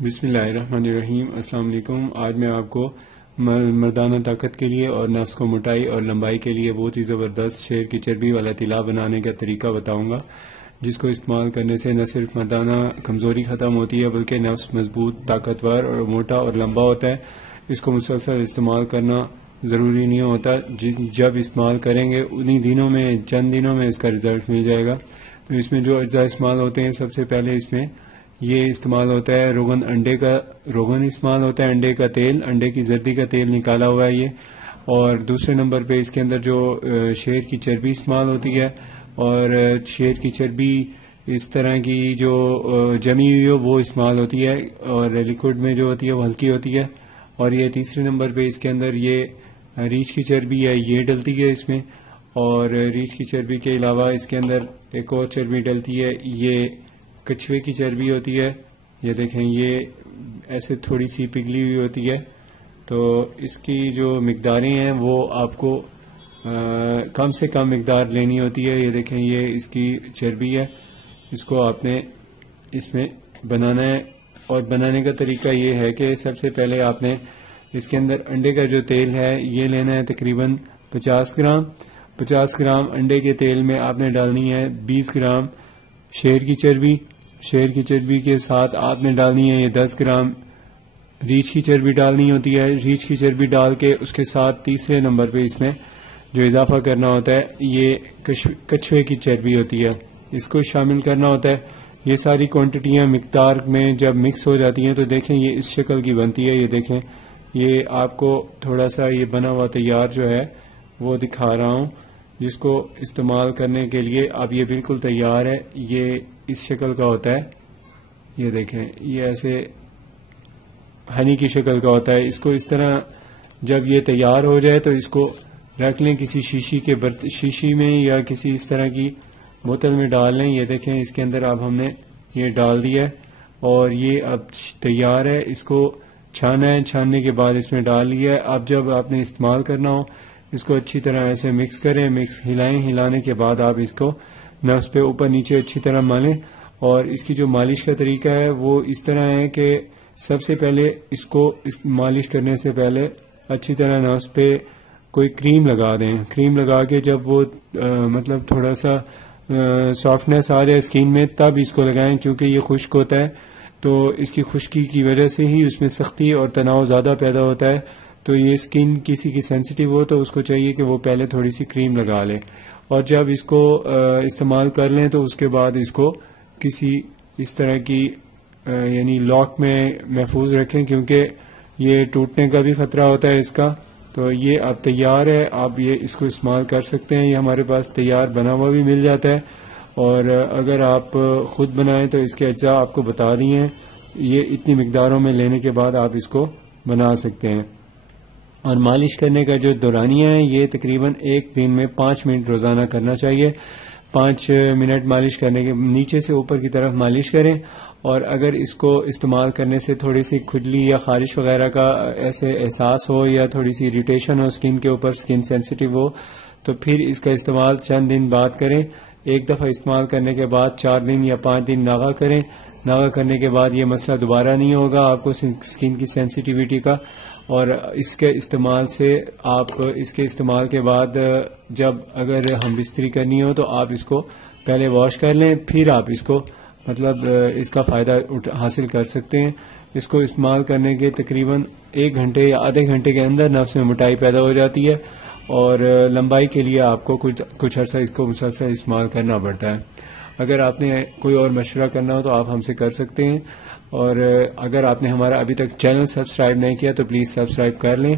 بسم اللہ الرحمن الرحیم۔ السلام علیکم۔ آج میں آپ کو مردانہ طاقت کے لیے اور نفس کو موٹائی اور لمبائی کے لیے بہت ہی زبردست شیر کی چربی والا تیلا بنانے کا طریقہ بتاؤں گا، جس کو استعمال کرنے سے نہ صرف مردانہ کمزوری ختم ہوتی ہے بلکہ نفس مضبوط، طاقتور اور موٹا اور لمبا ہوتا ہے۔ اس کو مسلسل استعمال کرنا ضروری نہیں ہوتا، جب استعمال کریں گے انہی دنوں میں، چند دنوں میں اس کا رزلٹ مل جائے گا۔ تو اس میں جو اجزاء استعمال ہوتے ہیں، سب سے پہلے اس میں یہ استعمال ہوتا ہے روغن استعمال ہوتا ہے، انڈے کا تیل، انڈے کی زردی کا تیل نکالا ہوا ہے یہ، اور دوسرے نمبر پہ اس کے اندر جو شیر کی چربی استعمال ہوتی ہے، اور شیر کی چربی اس طرح کی جو جمی ہوئی ہو وہ استعمال ہوتی ہے، اور لیکوڈ میں جو ہوتی ہے وہ ہلکی ہوتی ہے، اور یہ تیسرے نمبر پہ اس کے اندر یہ ریچھ کی چربی ہے، یہ ڈلتی ہے اس میں، اور ریچھ کی چربی کے علاوہ اس کے اندر ایک اور چربی ڈلتی ہے، یہ کچھوے کی چربی ہوتی ہے۔ یہ دیکھیں، یہ ایسے تھوڑی سی پگھلی ہوئی ہوتی ہے، تو اس کی جو مقداریں ہیں وہ آپ کو کم سے کم مقدار لینی ہوتی ہے۔ یہ دیکھیں، یہ اس کی چربی ہے، اس کو آپ نے اس میں بنانا ہے، اور بنانے کا طریقہ یہ ہے کہ سب سے پہلے آپ نے اس کے اندر انڈے کا جو تیل ہے یہ لینا ہے، تقریباً 50 گرام انڈے کے تیل میں آپ نے ڈالنی ہے 20 گرام شیر کی چربی کے ساتھ آپ نے ڈالنی ہے یہ 10 گرام ریچھ کی چربی ڈالنی ہوتی ہے۔ ریچھ کی چربی ڈال کے اس کے ساتھ تیسرے نمبر پہ اس میں جو اضافہ کرنا ہوتا ہے یہ کچھوے کی چربی ہوتی ہے، اس کو شامل کرنا ہوتا ہے۔ یہ ساری کوانٹٹیاں مقدار میں جب مکس ہو جاتی ہیں تو دیکھیں یہ اس شکل کی بنتی ہے۔ یہ دیکھیں، یہ آپ کو تھوڑا سا یہ بنا ہوا تیار جو ہے وہ دکھا رہا ہوں، جس کو استعمال کرنے کے لیے اب یہ بالکل تیار ہے۔ یہ اس شکل کا ہوتا ہے، یہ دیکھیں، یہ ایسے ہنی کی شکل کا ہوتا ہے۔ اس کو اس طرح جب یہ تیار ہو جائے تو اس کو رکھ لیں کسی شیشی میں یا کسی اس طرح کی بوتل میں ڈال لیں۔ یہ دیکھیں، اس کے اندر اب ہم نے یہ ڈال دیا ہے اور یہ اب تیار ہے۔ اس کو چھانا ہے، چھاننے کے بعد اس میں ڈال لیا ہے۔ اب جب آپ نے استعمال کرنا ہو اس کو اچھی طرح ایسے مکس کریں، ہلائیں، ہلانے کے بعد آپ اس کو نفس پہ اوپر نیچے اچھی طرح مالیں۔ اور اس کی جو مالش کا طریقہ ہے وہ اس طرح ہے کہ سب سے پہلے اس کو مالش کرنے سے پہلے اچھی طرح نفس پہ کوئی کریم لگا دیں۔ کریم لگا کے جب وہ مطلب تھوڑا سا سافٹنیس آ جائے اسکن میں تب اس کو لگائیں، کیونکہ یہ خشک ہوتا ہے تو اس کی خشکی کی وجہ سے ہی اس میں سختی اور تناؤ زیادہ پیدا ہوتا ہے۔ تو یہ اسکن کسی کی سینسیٹیو ہو تو اس کو چاہیے کہ وہ پہلے تھوڑی سی کریم لگا لے، اور جب اس کو استعمال کر لیں تو اس کے بعد اس کو کسی اس طرح کی یعنی لاک میں محفوظ رکھیں، کیونکہ یہ ٹوٹنے کا بھی خطرہ ہوتا ہے اس کا۔ تو یہ اب تیار ہے، آپ یہ اس کو استعمال کر سکتے ہیں۔ یہ ہمارے پاس تیار بنا ہوا بھی مل جاتا ہے، اور اگر آپ خود بنائیں تو اس کے اجزاء آپ کو بتا دیے ہیں، یہ اتنی مقداروں میں لینے کے بعد آپ اس کو بنا سکتے ہیں۔ اور مالش کرنے کا جو دورانیہ ہے یہ تقریباً ایک دن میں 5 منٹ روزانہ کرنا چاہیے۔ 5 منٹ مالش کرنے کے نیچے سے اوپر کی طرف مالش کریں، اور اگر اس کو استعمال کرنے سے تھوڑی سی کھجلی یا خارش وغیرہ کا ایسے احساس ہو یا تھوڑی سی اریٹیشن ہو اسکن کے اوپر، اسکن سینسیٹیو ہو، تو پھر اس کا استعمال چند دن بعد کریں۔ ایک دفعہ استعمال کرنے کے بعد 4 دن یا 5 دن ناغہ کریں۔ ناغہ کرنے کے بعد یہ مسئلہ دوبارہ نہیں ہوگا آپ کو اسکن کی سینسیٹیوٹی کا۔ اور اس کے استعمال سے آپ اس کے استعمال کے بعد جب اگر ہم بستری کرنی ہو تو آپ اس کو پہلے واش کر لیں، پھر آپ اس کو مطلب اس کا فائدہ حاصل کر سکتے ہیں۔ اس کو استعمال کرنے کے تقریباً 1 گھنٹے یا آدھے گھنٹے کے اندر نفس میں موٹائی پیدا ہو جاتی ہے، اور لمبائی کے لیے آپ کو کچھ عرصہ اس کو مسلسل استعمال کرنا پڑتا ہے۔ اگر آپ نے کوئی اور مشورہ کرنا ہو تو آپ ہم سے کر سکتے ہیں، اور اگر آپ نے ہمارا ابھی تک چینل سبسکرائب نہیں کیا تو پلیز سبسکرائب کر لیں۔